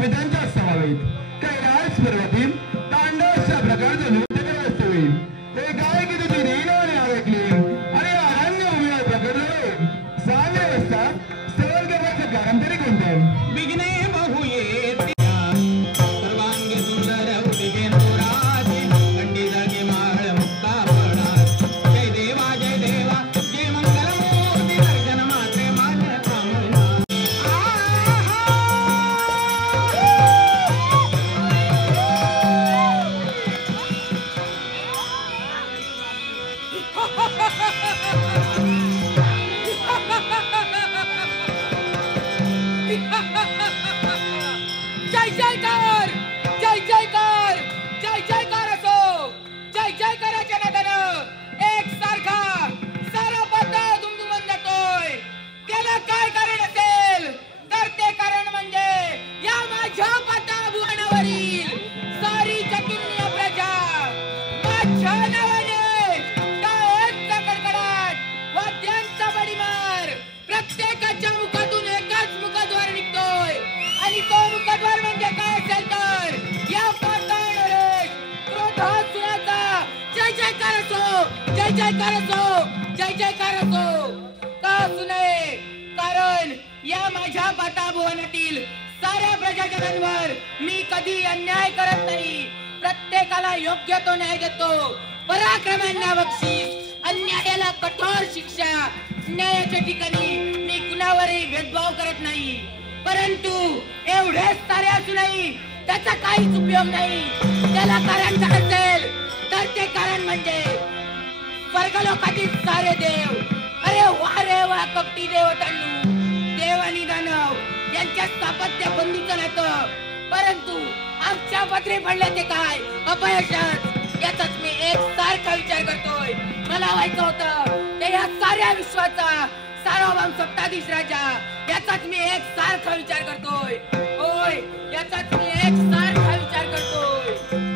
विधांच्या समवेत कैलास पर्वतीत तांडवच्या प्रकारचे नृत्य व्यवस्थित होईल. हे गायकी तुझी नीलाने ऐकली आणि अरण्य उभ्या प्रकटले चांगले असतात. सवल करण्याचं कारण तरी कोणतं? विघ्ने बहु येत सर्वांग सुंदर उदिगे नोराजे खंडित गे माळ मुक्ता पडात. जय देवा जय मंगल मूर्ती दर्शन मात्रे माझ्या कामना. जय जयकार जय जयकार जय जयकार असो. जय जयकाराच्या नादानं एक सारखा सारा पत्ता दुमदुमन जातोय. त्याला काय कारण असेल तर ते कारण म्हणजे या माझ्या पत्ता भुवनावरील सारी चतुर्य प्रजा माझ्या नावाने टाळ्यांचा कडकडाट वाद्यांचा बडीमार प्रत्येकाच्या मुखातून एकाच मुखद्वार निघतोय. आणि तो मुखद्वार म्हणजे काय असेल तर या पाताळ नरेश क्रोधासुराचा जय जयकार असो जय जयकार असो जय जयकार असो. का असू नये कारण या माझ्या पाताभुवनातील साऱ्या प्रजाजनांवर मी कधी अन्याय करत नाही. प्रत्येकाला योग्य तो न्याय देतो. पराक्रमांना बक्षीस, अन्यायाला कठोर शिक्षा. न्यायाच्या ठिकाणी मी कुणावरही भेदभाव करत नाही. परंतु एवढेच सारे असूनही त्याचा काहीच उपयोग नाही. त्याला कारण जर असेल तर ते कारण म्हणजे स्वर्गलोकातील सारे देव. अरे वा रे वा कपटी देवतांनो. देव आणि दानव यांच्या स्थापत्य बंधूचं नातं. परंतु आमच्या पत्रे पडले ते काय अपयशच. याचाच मी एक सारखा विचार करतोय. मला व्हायचं होतं ते या साऱ्या विश्वाचा सार्वभौम सत्ताधीश राजा. याचाच मी एक सारखा विचार करतोय. होय याचाच मी एक सारखा विचार करतोय.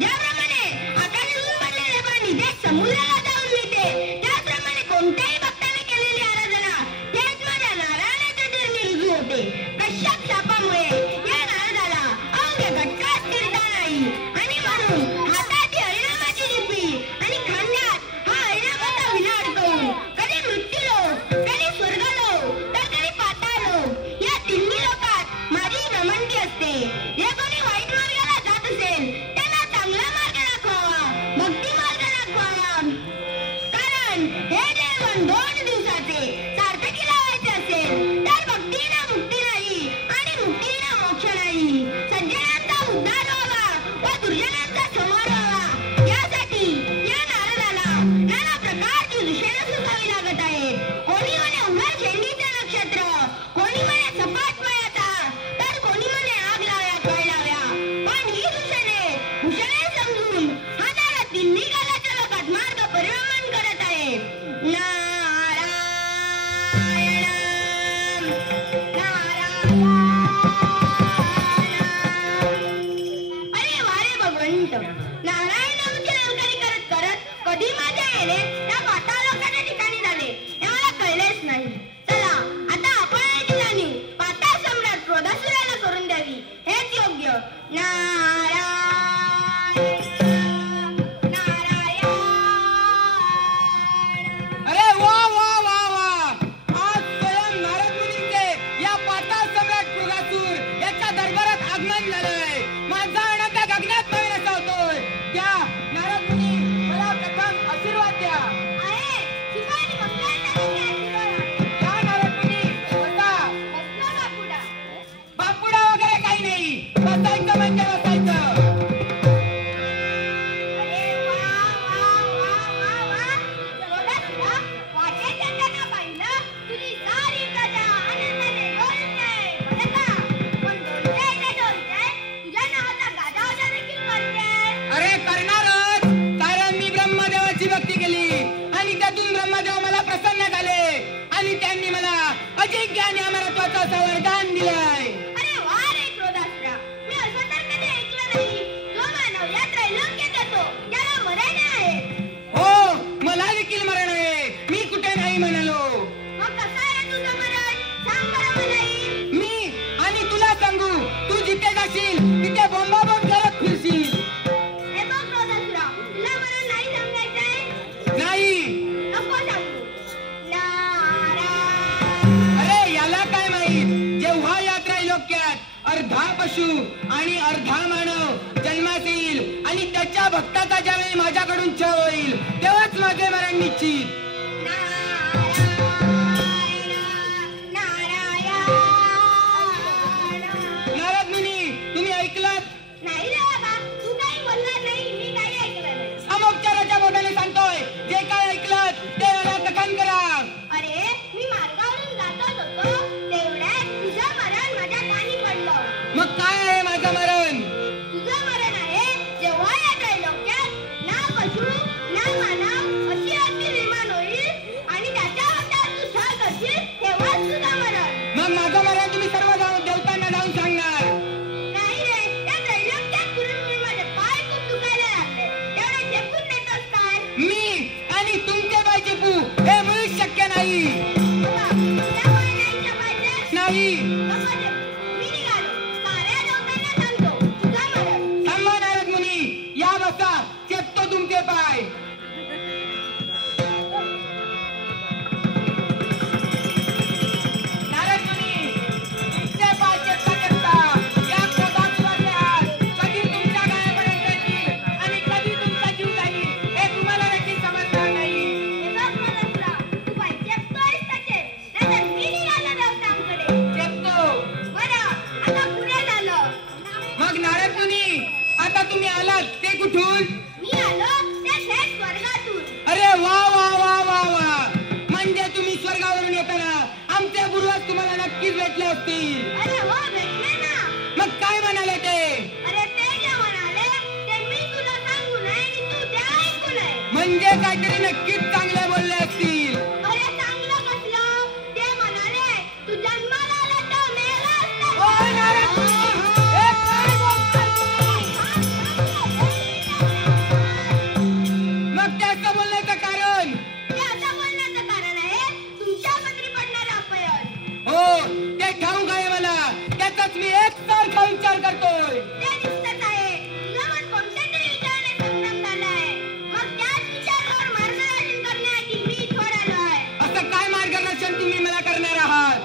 ज्याप्रमाणे आकाशातून पडलेले पाणी विदेश समुद्राला जाऊन मिळते त्याप्रमाणे कोणत्याही भक्ताने केलेली आराधना तेच माझ्या नारायणाच्या चरणी रुजू होते. कश्यप शापामुळे या नारदाला अवघ्या घटका स्थिरता नाही आणि म्हणून हातात ही हरिनामाची लिपी आणि खांद्यात हा हरिनामाचा विना अडकवून कधी मृत्यूलोक, कधी स्वर्गलोक तर कधी पाताळलोक या तिन्ही लोकात माझी भ्रमंती असते. जे कोणी वाईट मार्गाला जात असेल त्यांना चांगला मार्ग दाखवावा, भक्ती मार्ग दाखवावा. कारण हे जीवन 2 दिवसाचे सार्थकी लावायचे असेल तर भक्तीला मुक्ती नाही आणि मुक्तीला मोक्ष नाही. सज्जनांचा उद्धार व्हावा व दुर्जनांचा संहार व्हावा यासाठी या नारदाला नाना प्रकारची दूषणे सुचावी लागत आहेत. कोणी म्हणे उभ्या शेंडीचे नक्षत्र, कोणी म्हणे सपाट पायाचा, तर कोणी म्हणे आग लाव्या कळ लाव्या. पण ही दूषणे समजून हा नारद तिन्ही कालाच्या लोकात मार्ग परिभ्रमण करत आहे. नारायण अरे वारे भगवंत, नारायण नामाची ललकारी करत करत कधी माझे येणे त्या पाताळलोकाच्या ठिकाणी झाले हे मला कळलेच नाही. चला आता आपण याची जाणीव पाताळ सम्राट क्रोधासुराला करून द्यावी हेच योग्य. अरे वा वा वा वा, आज स्वयं नारद मुनींचे या पाताळ सम्राट क्रोधासूर याच्या दरबारात आगमन झालंय. माझा आनंद गगनात नवीन असा होतोय. त्या नारद मुनी मला प्रथम आशीर्वाद द्या. या नारद मुनी बसा. बापुडा वगैरे काही नाही, बसायचं म्हणजे बसायचं. अरे करणारच, कारण मी ब्रह्मदेवाची भक्ती केली आणि त्यातून ब्रह्मदेव मला प्रसन्न झाले आणि त्यांनी मला अजिंक्य आणि अमरत्वाचं असं वरदान दिलंय. अरे वा रे क्रोधासुरा, मी असं तर कधी ऐकलं नाही. जो मानव या त्रैलोक्यात येतो त्याला मरण आहे. हो, मला देखील मरण आहे. मी कुठे नाही म्हणालो. मग कसं आहे तुझं मरण? सांग बरं मलाही. मी आणि तुला सांगू, तू जिथे जाशील तिथे बोंबाबोंब करत फिरशील. हे बघ क्रोधासुरा, तुला मरण नाही सांगायचंय? नाही. नको सांगू. नारायण अरे याला काय माहित, जेव्हा या त्रैलोक्यात अर्धा पशु आणि अर्धा मानव जन्मास येईल आणि त्याच्या भक्ताचा ज्यावेळी माझ्याकडून छळ होईल तेव्हाच माझे मरण निश्चित. नारद मुनी, तुम्ही ऐकलात? नाही रे बाबा, तू काही बोलला नाही, मी काही ऐकलं नाही. सामोपचाराच्या बोटाने सांगतोय, जे काय ऐकलात ते मला कथन करा. अरे मी मार्गावरून जातच होतो तेवढ्यात तुझं मरण माझ्या कानी पडलं. मग काय आहे माझं मरण? तुझं मरण आहे जेव्हा या त्रैलोक्यात ना पशु ना मानव अशी व्यक्ती निर्माण होईल आणि त्याच्या हातात तू छळ करशील तेव्हाच तुझं मरण. मग माझं मरण तुम्ही सर्व देवतांना जाऊन सांगणार? नाही रे, त्या त्रैलोक्यात पूर्वी माझे पाय खूप दुखायला लागले. तेवढे चेपून देतोस काय? मी आणि तुमचे पाय चेपू हे मुळीच शक्य नाही. बाबा, तुझ्या पाय नाही चेपायचे? नाही. बाबा, मी निघालो. साऱ्या लोकांना सांगतो तुझं मरण. थांबा नारद मुनी, या बसा, चेपतो तुमचे पाय. नारद मुनी, तुमचे पाय चेपता चेपता या क्रोधासुराचे हात कधी तुमच्या गळ्यापर्यंत येतील आणि कधी तुमचा जीव जाईल हे तुम्हाला देखील समजणार नाही. हे बघ क्रोधासुरा, तू पाय चेपतोयस तर चेप, नाहीतर मी निघालो देवतांकडे. चेपतो. बरं, आता पुढे झालं. मग नारद मुनी, आता तुम्ही आलात ते कुठून? मी आलो त्या थेट स्वर्गातून. अरे वा वा वा वा वा, म्हणजे तुम्ही स्वर्गावरून येताना आमचे पूर्वज तुम्हाला नक्कीच भेटले असतील. अरे हो, भेटले ना. मग काय म्हणाले ते? अरे ते जे म्हणाले ते मी तुला सांगू नये आणि तू ते ऐकू नये. म्हणजे काहीतरी नक्कीच चांगले बोलले असतील. अरे चांगलं कसलं? ते म्हणाले तू जन्माला आला तर मेला असता. ओ नारद मुनी, हे काय बोलताय तुम्ही? मग त्या असं बोलण्याचं कारण ते असं बोलण्याचं कारण आहे तुमच्या पदरी पडणारं अपयश. हो ते ठाऊक आहे मला. त्याचाच मी एकसारखा विचार करतोय. ते दिसतच आहे. तुझं मन कोणत्या तरी विचाराने संभ्रम झालाय. मग त्याच विचारावर मार्गदर्शन करण्यासाठी मी इथवर आलोय. असं काय मार्गदर्शन तुम्ही मला करणार आहात?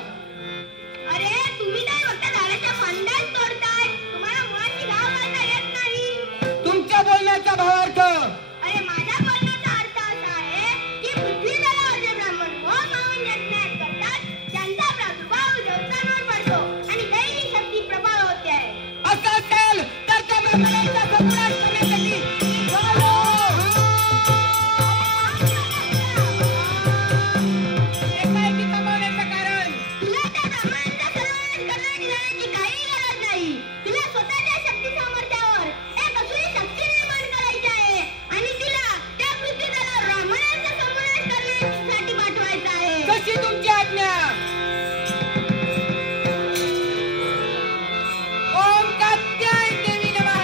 अरे तुम्ही काय फक्त झाडाच्या फांद्याच तोडताय. तुम्हाला मुळाची गाव घालता येत नाही. तुमच्या बोलण्याचा भावार्थ अरे माझ्या बोलण्याचा अर्थ असा आहे की पृथ्वी तलावर जे ब्राह्मण व मावळ यज्ञ करतात त्यांचा प्रादुर्भाव देवतांवर पडतो आणि दैवी शक्ती प्रभाव होते आहे. असं असेल तर त्या ब्राह्मणांचा संहार करण्यासाठी मी झालो. एकाएकी थांबवण्याचं कारण तुला त्या ब्राह्मणांचा सन्मान करण्याची जाण्याची काही गरज नाही. तुला स्वतःच्या शक्ती सामर्थ्यावर एक असुरी शक्ती निर्माण करायची आहे आणि तिला त्या पृथ्वी तलावर ब्राह्मणांचा संहार करण्यासाठी पाठवायचं आहे. कशी तुमची आज्ञा? ओम कात्याय देवी नमः.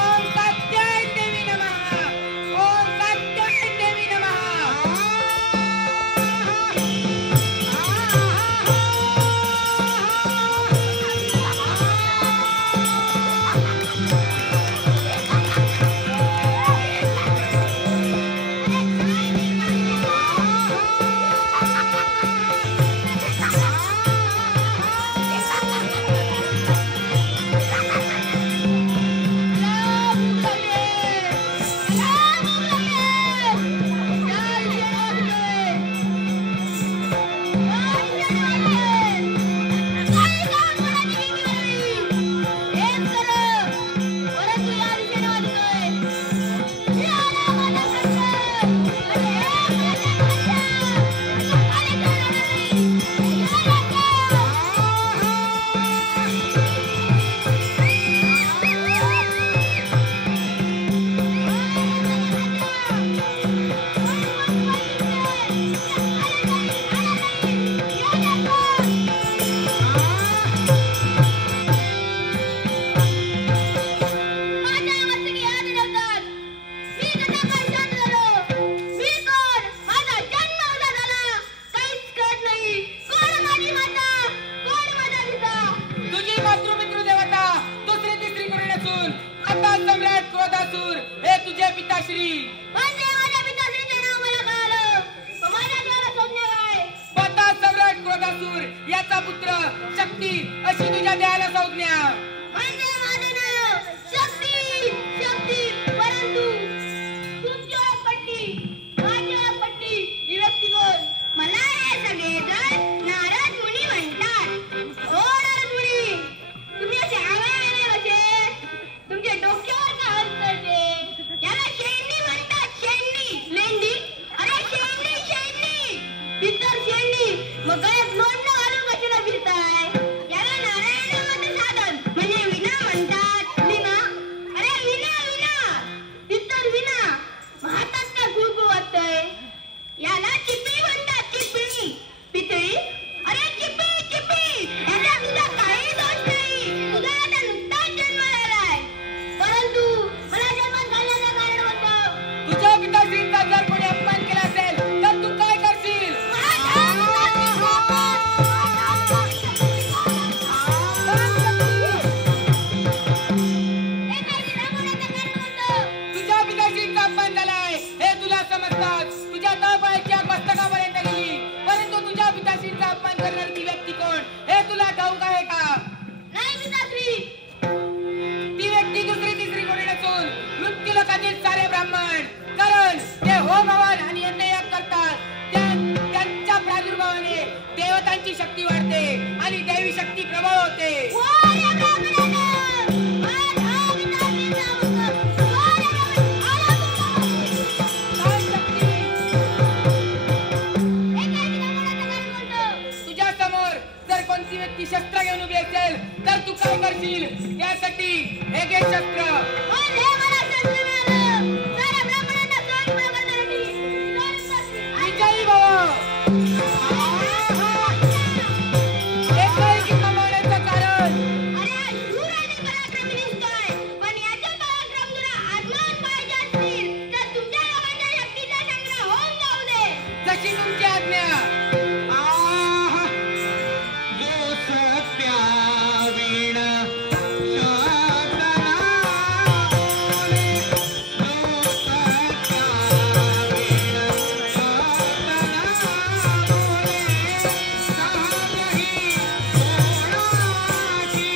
ओम कात्याय देवी नमः. ओम कात्याय देवी नमः. तुझी मातृपितृ देवता दुसरी तिसरी करून असून आता सम्राट क्रोधासूर हे तुझे पिताश्री. स्वतः सम्राट क्रोधासूर याचा पुत्र शक्ती अशी तुझ्या देहाला संज्ञा. मला हे सगळेजण नारद मुनी म्हणतात. हो नारद मुनी, तुम्ही असे आगळे कसे? तुमच्या डोक्यावर का हल करते? याला शेंडी म्हणतात. शेंडी लेंडी. अरे शेंडी शेंडी इतर शेंडी. मग गळ्यात लोणचं घालून कशाला फिरताय? याला नारायण नामाचं साधन म्हणजे विना म्हणतात. विना? अरे विना विना इतर विना. हातात का गुळगुळ वाटतंय? याला चिपळी म्हणतात. चिपळी. पितळी? अरे चिपळी चिपळी. याचा तुझा काही दोष नाही. तुझा आता नुकताच जन्म झालाय. परंतु मला जन्मात घालण्याचं कारण होतं. तुझ्या पिताश्रींचा जर कोणी अपमान केला असेल तर तू काय करशील? तुझ्या पिताश्रींचा अपमान झालाय हे तुला समजतात. तुझ्या तळपायाची आग मस्तकापर्यंत गेली, परंतु तुझ्या पिताश्रींचा अपमान करणारी ती व्यक्ती कोण हे तुला ठाऊक आहे का? नाही पिताश्री. ती व्यक्ती दुसरी तिसरी कोणी नसून मृत्यू लोकातील सारे ब्राह्मण. कारण ते होम हवन आणि यज्ञयाग करतात. त्यांच्या प्रादुर्भावाने देवतांची शक्ती वाढते आणि दैवी शक्ती प्रबळ होते. तुझ्या समोर जर कोणती व्यक्ती शस्त्र घेऊन उभी असेल तर तू काय करशील? त्यासाठी हे घे शस्त्र. विजयी भव. एकाएकी कमावण्याचं कारण पण याचा पराक्रम तुला आत्मावून पाहिजे असतील तर तुमच्या लोकांच्या शक्ती तशी तुमची आज्ञा. आह, जो सत्यावीण शब्दना बोले, जो सत्यावीण शब्दना बोले, सागही कोणाची,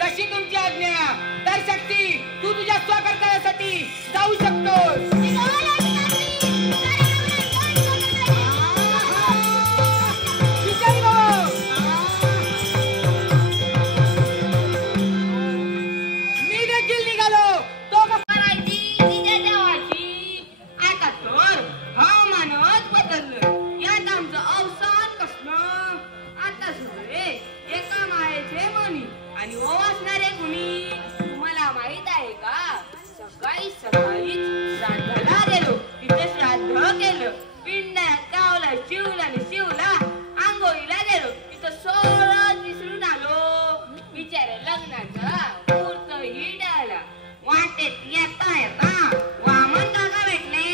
तशी तुमची आज्ञा. तर शक्ती तू तुझ्या स्वकर्तव्यासाठी जाऊ शकतोस. विजयी हो. मी देखील निघालो. तो करायची तिच्या देवाची. आता तर हवामानच बदललं. यात आमचं अवसान कसलं. आता सगळे एका मायेचे मनी आणि ओवासणारे कुणी. तुम्हाला माहित आहे का, सकाळी सकाळीच श्राद्धाला गेलो. तिथे श्राद्ध केलं. पिंडात गावला शिवला आणि शिवला. आंघोळीला गेलो. तिथं सोळच विसरून आलो. बिचारे लग्नाचा मुहूर्तही डाळला. वाटेत येता येता वामन काका भेटले.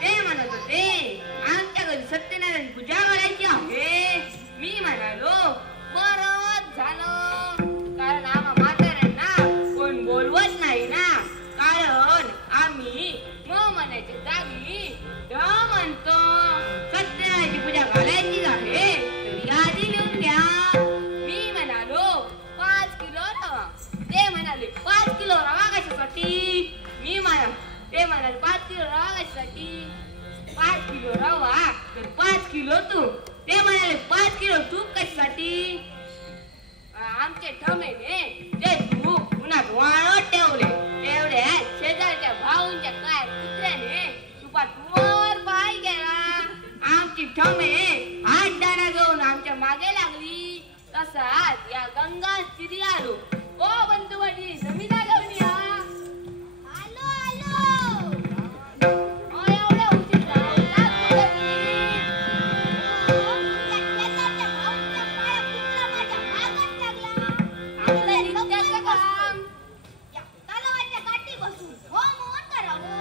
ते म्हणत होते आमच्या घरी सत्यनारायण पूजा करायची आहे. मी म्हणालो बरंच झालं, कारण आम्हा म्हाताऱ्यांना कोण बोलवत नाही ना. कारण आम्ही म म्हणायच्या जागी ढ म्हणतो. सत्यनारायणची पूजा घालायची आहे तर यादी लिहून द्या. मी म्हणालो 5 किलो रवा. ते म्हणाले 5 किलो रवा कशासाठी. ते म्हणाले 5 किलो रवा कशासाठी. 5 किलो रवा तर 5 किलो तूप. ते म्हणाले 5 किलो तूप कशासाठी. आमचे ठमेने ते तूप उन्हात वाळत ठेवले. तेवढ्या शेजारच्या भाऊंच्या काय कुत्र्याने तुपात वर पाय गेला. आमची ठमे हात दारा घेऊन आमच्या मागे लागली. तसाच या गंगा स्थिती आलो. ओ बंधू वडील जमीना घेऊन या. आलो आलो. ओ एवढ्या उशीर लावला कुठे. आपल्या रिक्षाचं काम. तलावाच्या काठी बसून हो मोहन करावं.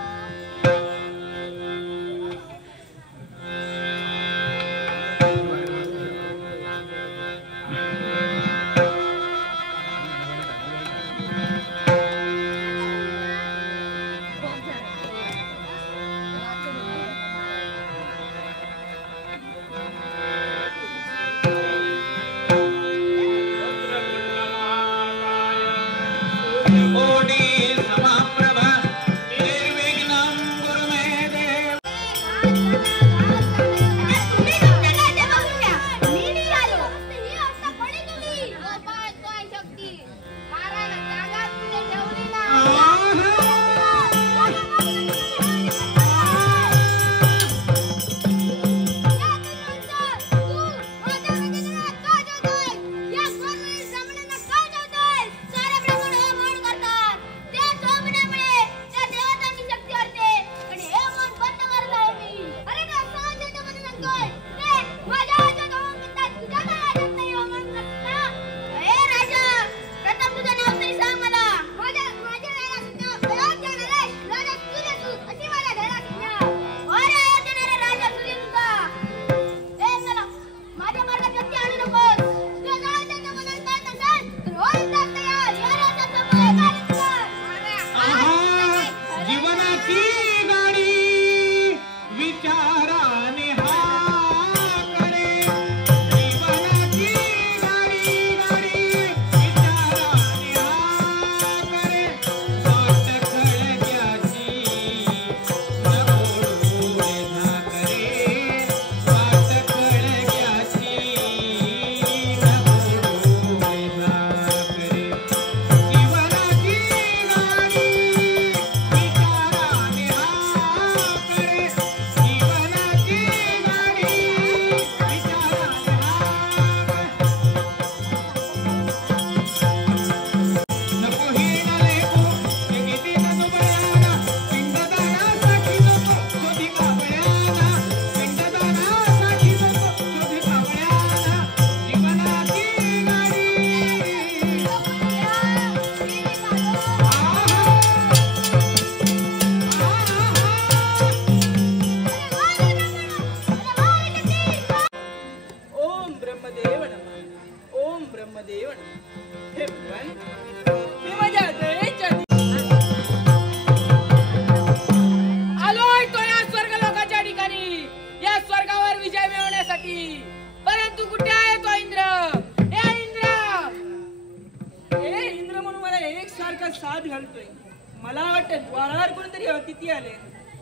अतिथी आले.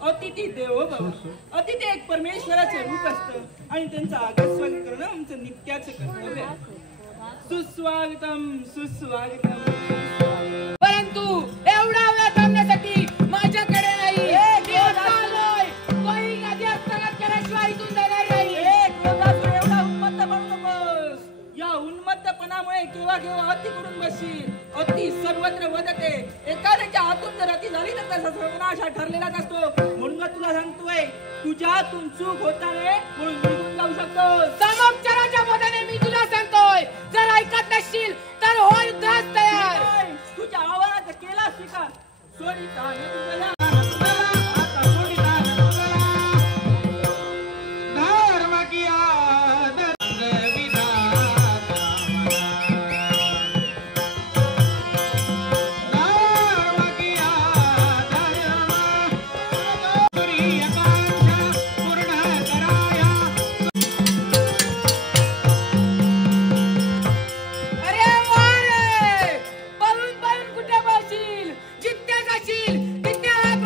अतिथी देवो भव. अतिथी एक परमेश्वराचे रूप असतं आणि त्यांचं आगस्वागत करणं आमचं नित्याचं कर्तव्य आहे. सुस्वागतम सुस्वागतम. परंतु एवढा वेळ थांबण्यासाठी माझ्याकडे नाही. मी आता आलोय. काही नदी हस्तगत केल्याशिवाय इथून जाणार नाही. एवढा उन्मत्त बनू नकोस. या उन्मत्तपणामुळे केव्हा केव्हा अति करून बसशील. अति सर्वत्र वदते. एखाद्याच्या हातून जर अति झाली तर त्याचा सर्वनाश हा ठरलेलाच असतो. म्हणून तुला सांगतोय तुझ्यातून चूक होताना म्हणून निघून जाऊ शकतो. समोपचाराच्या मदने मी तुला सांगतोय, जर ऐकत नसशील तर हो युद्धास तयार. तुझ्या आवाजाचा केला स्वीकार. सोडिता तुझ्या आता सोडिता धर्म की आदर विधाता धर्म की आदर प्रियकांक्षा पूर्ण कराया. अरे वा रे, पळून पळून कुठे बसशील? जिथे जाशील तिथे हात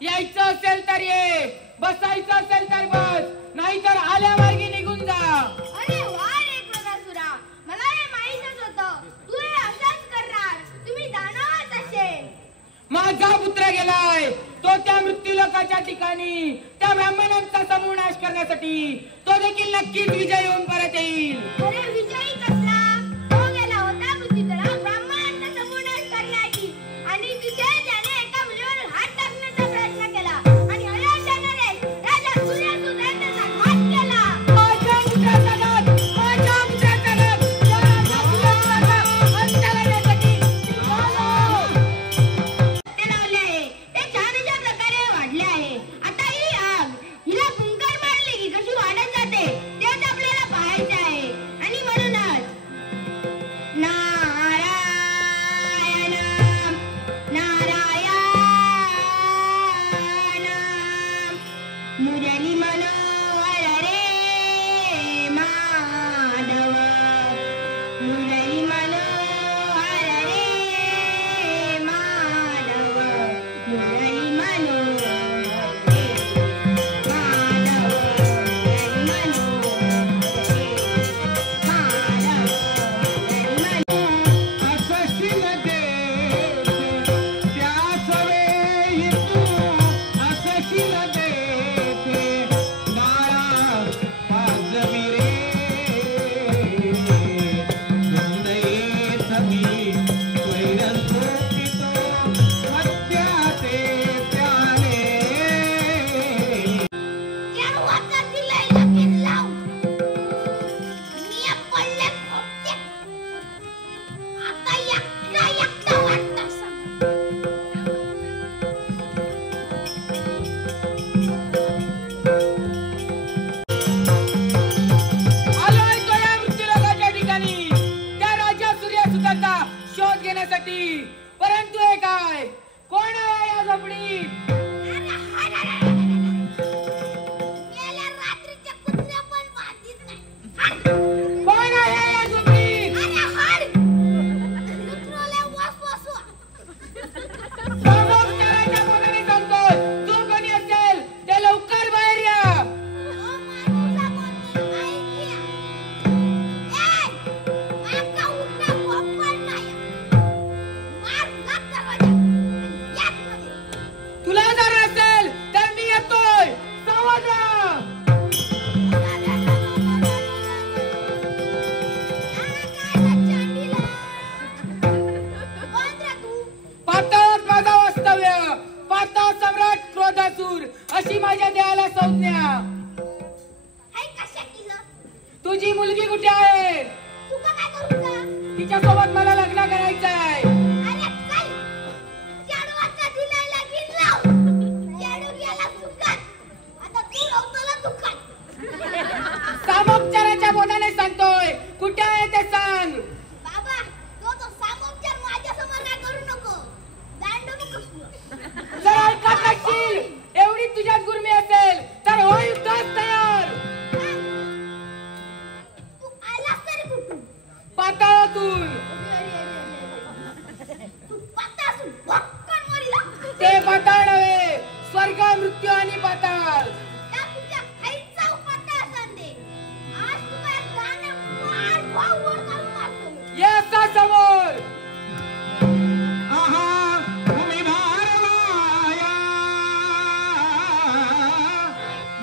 यायचं असेल तर ये, बसायचं असेल तर बस, नाहीतर आल्या मार्गी निघून जा. अरे वा रे प्रकाशुरा, मला हे माहीतच होतं तू हे असंच करणार. तुम्ही दानवच असेल. माझा पुत्र गेलाय, तो त्या मृत्यूलोकाच्या ठिकाणी त्या ब्राह्मणांचा समूह नाश करण्यासाठी. तो देखील नक्कीच विजय होऊन परत येईल. अरे विजयी कसला? तो गेला होता पृथ्वीतला ब्राह्मणांचा समूह नाश करण्याची, आणि तिथे त्याने एका मुलीवर हात टाकण्याचा प्रयत्न केला, आणि अशाने राजा सूर्यसुताचा घात केला. माझ्या पुत्राचा घात, माझ्या पुत्राचा घात, त्या राजा सूर्यसुताचा अंत करण्यासाठी निघालो. ते लावले आहे, ते छान अशा प्रकारे वाढले आहे. आता ही आग हिला फुंकर मारली की कशी वाढत जाते तेच आपल्याला पाहायचे आहे. आणि म्हणूनच नारायण नारायण मुरली मनोहर रे माधव, मुरली मनोहर रे माधव, मुरली मनोहर रे माधव, मुरली मनोहर रे माधव, मुरली मनोहर. असं शिवते त्याच वेळी तू, असं शिवते नारा पाजवी रे. धुंदये सभी वैरन सोपितो मध्या ते त्याने. यार वाचा दिलाय लगेच लाव. मी पडले खोपटे. आता एकटा वाटतं आलोय तो या मृत्यूलोकाच्या ठिकाणी त्या राजा सूर्यसुताचा शोध घेण्यासाठी. परंतु हे काय, कोण आहे या झोपडीत? गेल्या रात्रीचे कुत्रे पण वाचीत नाही. कोण आहे या झोपडीत? अरे हड कुत्रोले वासवासवा. सोमोपचाराच्या बोलाने सांगतोय, जो कोणी असेल ते लवकर बाहेर या. ओ माणूसा बोलतोय ऐकिया. ए माका उठा कोपण नाही. मार लाग दरवाजा. यात मध्ये. तुला जर नसेल तर मी येतोय, सावध राहा. पाताळात माझा वास्तव्य, पाताळ सम्राट क्रोधासूर अशी माझ्या देहाला संज्ञा. तुझी मुलगी कुठे आहे? तिच्यासोबत मला लग्न करायचं आहे. सामोपचाराच्या बोलाने सांगतोय, कुठे आहे ते सांग. जर ऐकत नसशील, एवढी तुझ्यात गुरमी असेल तर हो युद्धास तयार. पाताळातून ते पाताळ नव्हे, स्वर्ग, मृत्यू आणि पाताळ. ये असा समोर. आहा भूमी भार माया,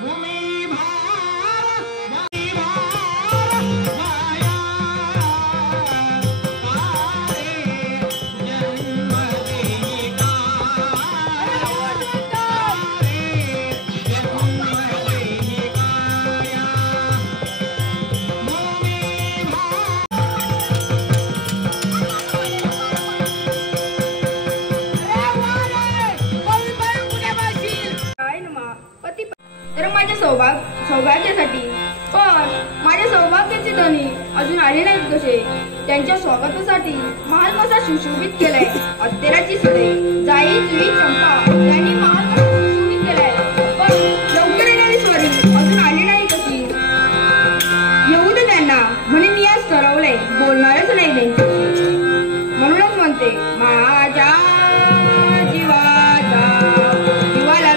भूमी भार माया. तारे जन्म देई का, तारे जन्म देई काया. भूमी भार तर माझ्या सौभाग्यासाठी, पण माझ्या सौभाग्याचे धनी अजून आले नाहीत कसे. त्यांच्या स्वागतासाठी महाल कसा सुशोभित केलाय. अत्तेराची सदे जाई जुई चंपा त्यांनी महाल कसा सुशोभित केलाय, पण लवकर येणारी स्वारी अजून आली नाही कशी. येऊ दे त्यांना, म्हणून मी आज ठरवलंय बोलणारच नाही त्यांच्याशी. म्हणूनच म्हणते माझ्या जीवाचा जीवाला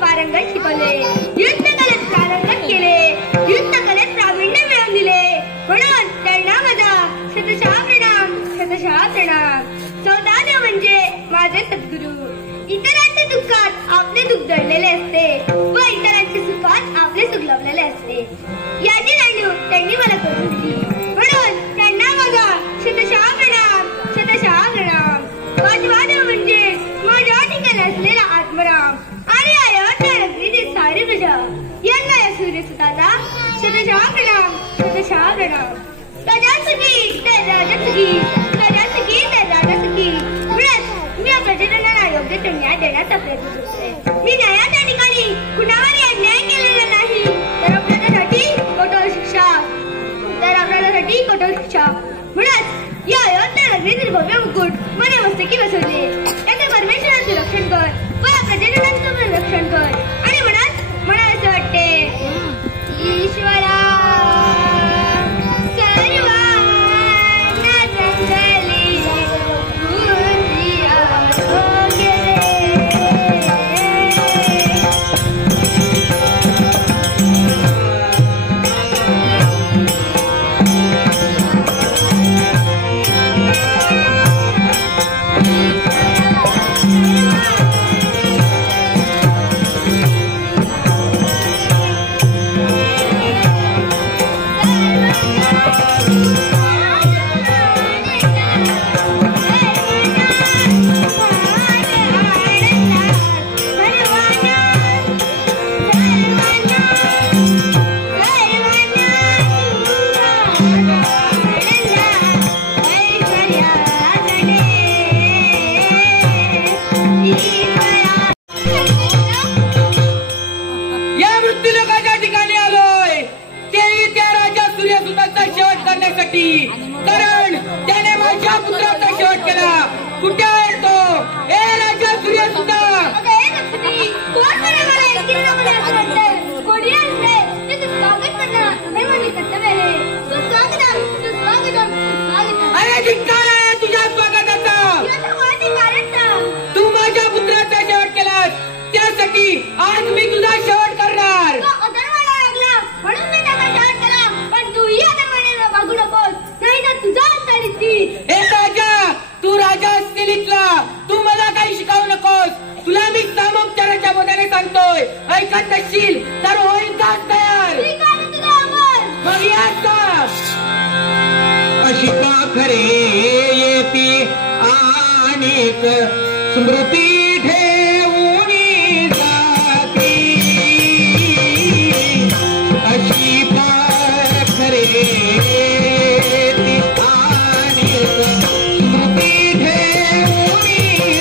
पारंगत शिकवले, युद्ध कलेत पारंगत केले, युद्ध कलेत प्रावीण्य मिळवून दिले. म्हणून त्यांना माझा शतशः प्रणाम, शतशः प्रणाम. सौदाने म्हणजे माझे सद्गुरू. इतरांच्या दुःखात आपले दुःख दडलेले असते व इतरांच्या सुखात आपले सुख लभलेले असते. याची जाणीव त्यांनी मला करून दिली. म्हणून त्यांना माझा शतशः प्रणाम, शतशः प्रणाम. वाजवाने म्हणजे माझ्या ठिकाणी असलेला आत्मराम आणि अयोध्या नगरीतील सारी प्रजा यांना या सूर्यसुताचा शतशः प्रणाम, शतशः प्रणाम. प्रजासुखी तर राजसुखी, प्रजासुखी तर राजसुखी. म्हणून मी या प्रजेला योग्य तो न्याय देण्याचा प्रयत्न करते. मी न्यायाच्या ठिकाणी कुणावरही अन्याय केलेला नाही. तर अपराधासाठी कठोर शिक्षा, तर अपराधासाठी कठोर शिक्षा. म्हणून या अयोध्या नगरीतील भव्य मुकुट मला मस्तकी बसवले. याचे परमेश्वराचे रक्षण कर व या प्रजेला करण्यासाठी, कारण त्याने माझ्या पुत्राचा शेवट केला. कुठे आहे तो? ए राजा सूर्यसुता! अगं हे लक्ष्मी, कोण म्हणे मला एकटीला म्हणे असं वाटतंय? कोणी आणलंय? तिचं स्वागत करणं हे माझे कर्तव्य आहे. सुस्वागतम, सुस्वागतम, सुस्वागतम. अरे धिक्कार आहे तुझ्या स्वागताचा. याचं वाटे कारण सांग. तू माझ्या पुत्राचा शेवट केलास, त्यासाठी आज मी तुझा शेवट करणार. तो अधर्माला लागला म्हणून मी त्याचा शेवट केला, पण तूही अधर्माने वागू नकोस, नाही तर तुझा अंत निघतील. हे राजा, तू राजा असतील इथला, तू मला काही शिकावू नकोस. तुला मी सामोपचाराच्या बोधाने सांगतोय, ऐकत नसशील तर होईल का तयार? ठीक आहे तुझा अमर. मग या का? अशी का खरे येती आणिक स्मृती ठेवून जाती. अशी का खरे येती आणिक स्मृती ठेवून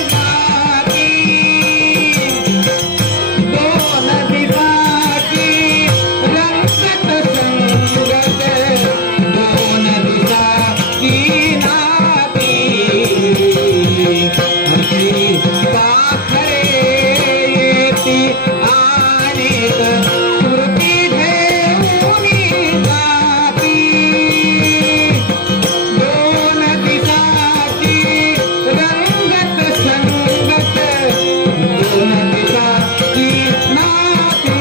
जाती. दोन दिवसाची रंगत संगत, दोन दिवसाची नाती. अशी पाखरे येती आणिक स्मृती ठेवून जाती. दोन दिवसाची रंगत संगत, दोन दिवसाची नाती.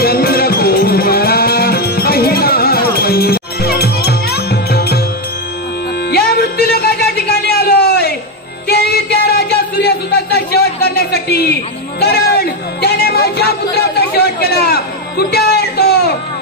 चंद्रकोमळा पहिला या मृत्यूलोकाच्या ठिकाणी आलोय, तेही त्या राजा सूर्यसुताचा शेवट करण्यासाठी, कारण त्याने माझ्या पुत्राचा शेवट केला. कुठे आहे तो?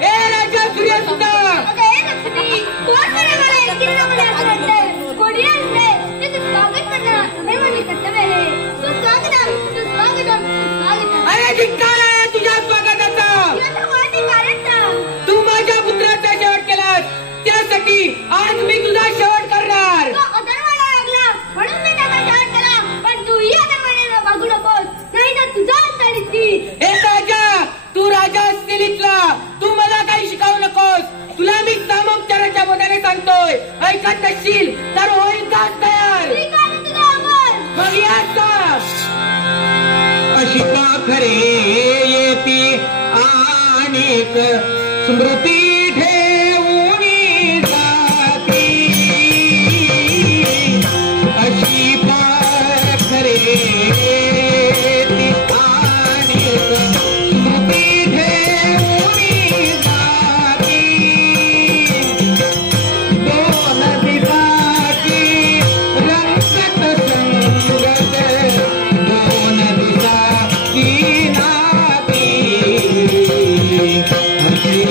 ए राजा सूर्यसुता! अगं हे लक्ष्मी, कोण म्हणे मला एकटीला म्हणे असं वाटतंय? कोणी आणलंय? तिचं स्वागत करणं हे माझे कर्तव्य आहे. सुस्वागतम, सुस्वागतम, सुस्वागतम. अरे धिक्कार आहे तुझ्या स्वागताचा. याचं वाटे कारण सांग. तू माझ्या पुत्राचा शेवट केलास, त्यासाठी आज मी तुझा शेवट करणार. तो अधर्माला लागला म्हणून मी त्याचा शेवट केला, पण तूही अधर्माने वागू नकोस, नाही तर तुझा अंत निघतील. हे राजा, तू राजा असतील इथला, तू मला काही शिकावू नकोस. तुला मी सामोपचाराच्या बोधाने सांगतोय, ऐकत नसशील तर होईल का तयार? ठीक आहे तुझा अमर. मग या का? अशी का खरे येती आणिक स्मृती ठेवून जाती. अशी खरे येती आणिक स्मृती ठेवून जाती. दोन दिवसाची रंगत संगत, दोन दिवसाची नाती. अशी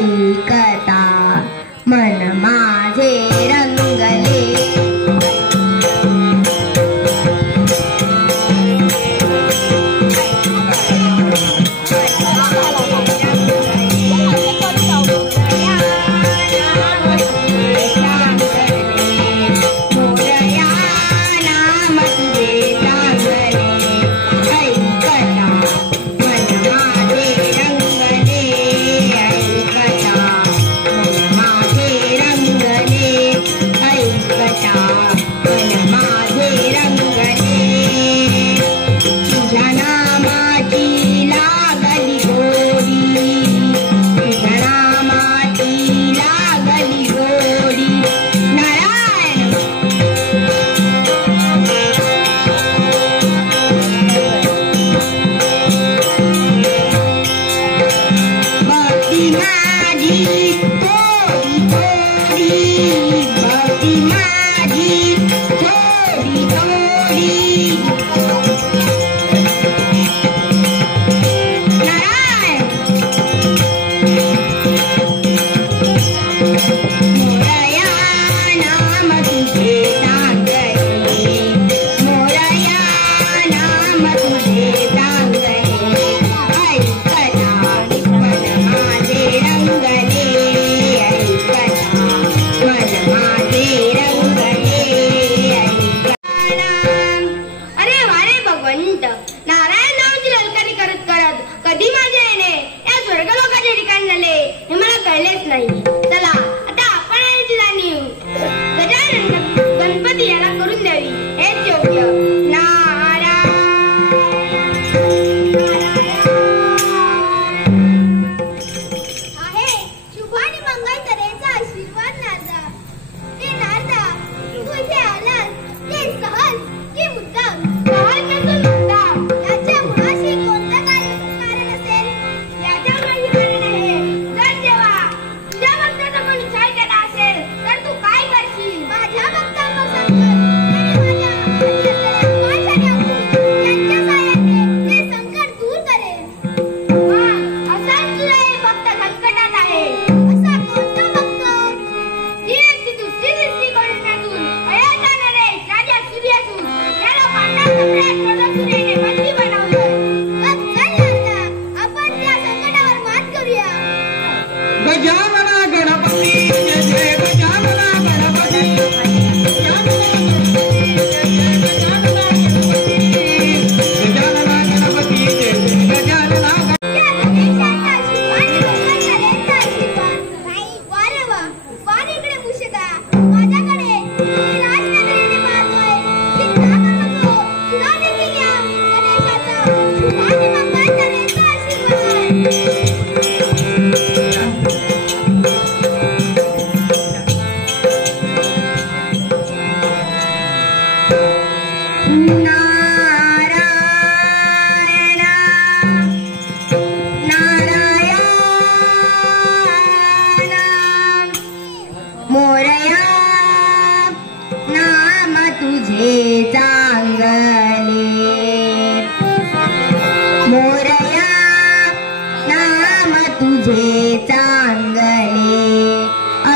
ऐकता मन माझे रंगले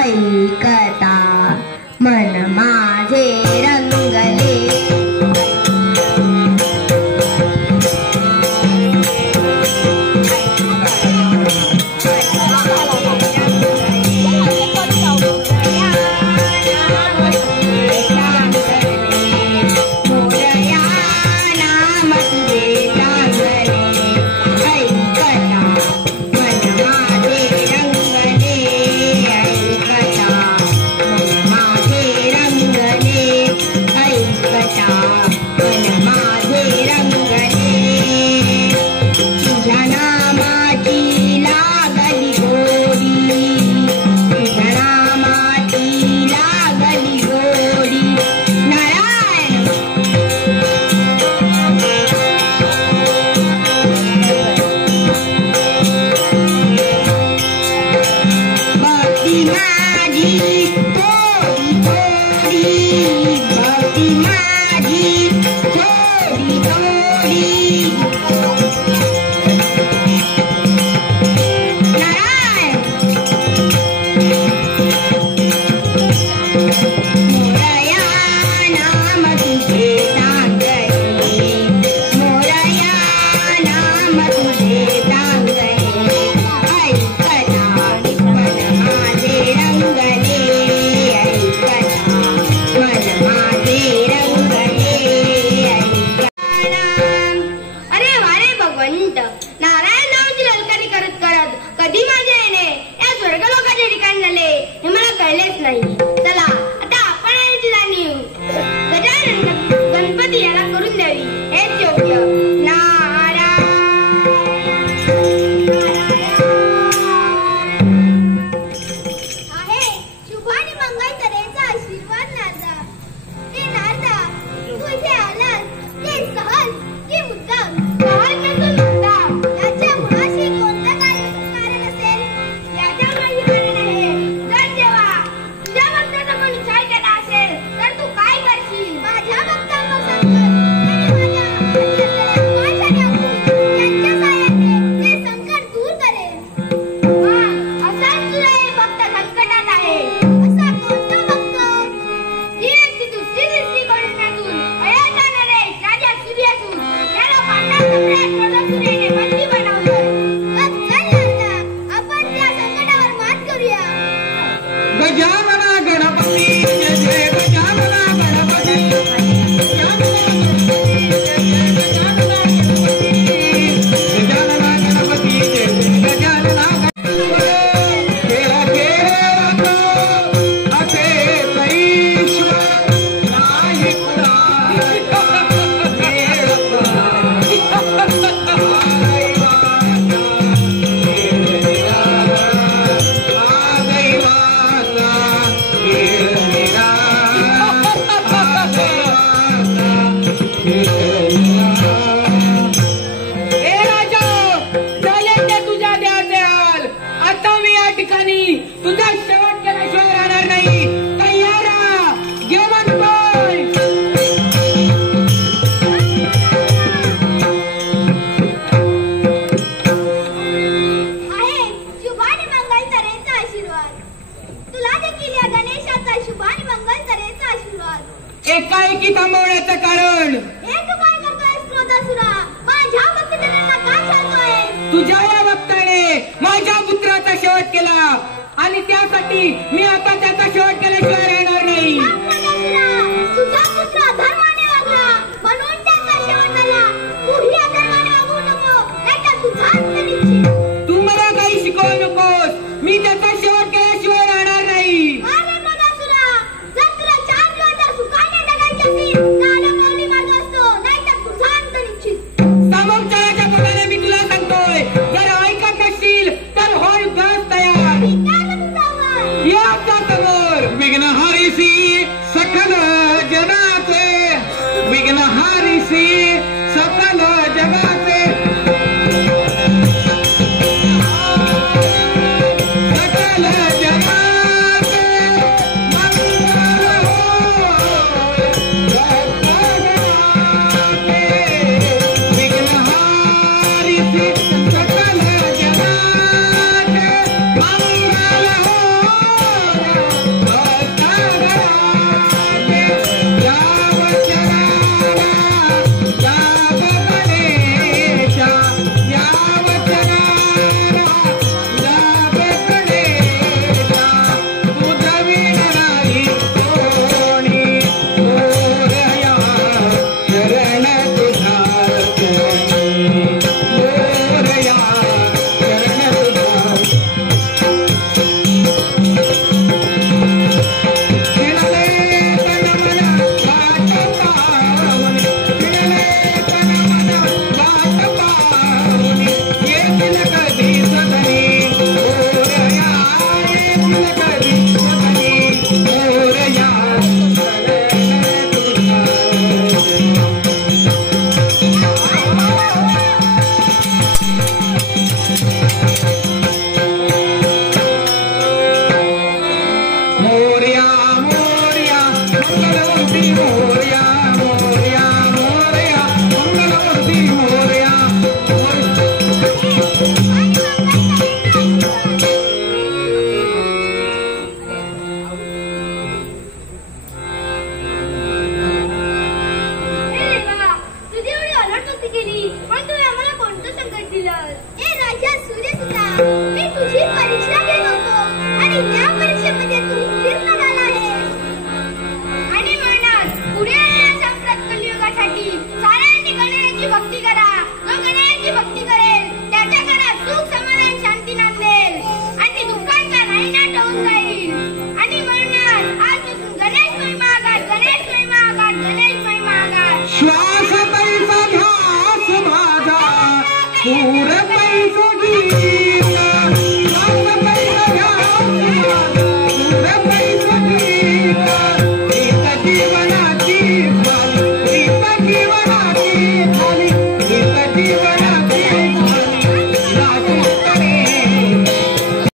ऐकता मन माझे रंगले गणपती याला करून द्यावी हेच योग्य. आहे शुभ आणि मंगल तऱ्हेचा आशीर्वाद नारदा. ते नारदा तू इथे आलास ते सहज की मुद्दाम? सहज नसून मुद्दाम. याच्या मुळाशी कोणतं कारण असेल? याच्या काही कारण आहे. जर जेव्हा तुझ्या भक्ताचा कोणी छळ केला असेल तर तू काय करशील? माझ्या भक्तांना संकट आणि माझ्या हाती असलेल्या पाच आणि अंकुश यांच्या साहाय्याने ते संकट दूर करेल. मग असाच तुझा एक भक्त संकटात आहे. असा कोणता भक्त? जी व्यक्ती दुसरी दृष्टी करून अयोध्या नरेश राजा सूर्यसूत याला पांडव सम्राट प्रदक्षिणेने बंदी बनवलं. मग चल नारदा, आपण त्या संकटावर मात करूया. गजानना गणपती जय जय गजानना गणपती गजानना गणपती जय जय गजानना केला केला असे कैश्वर नाही कुणा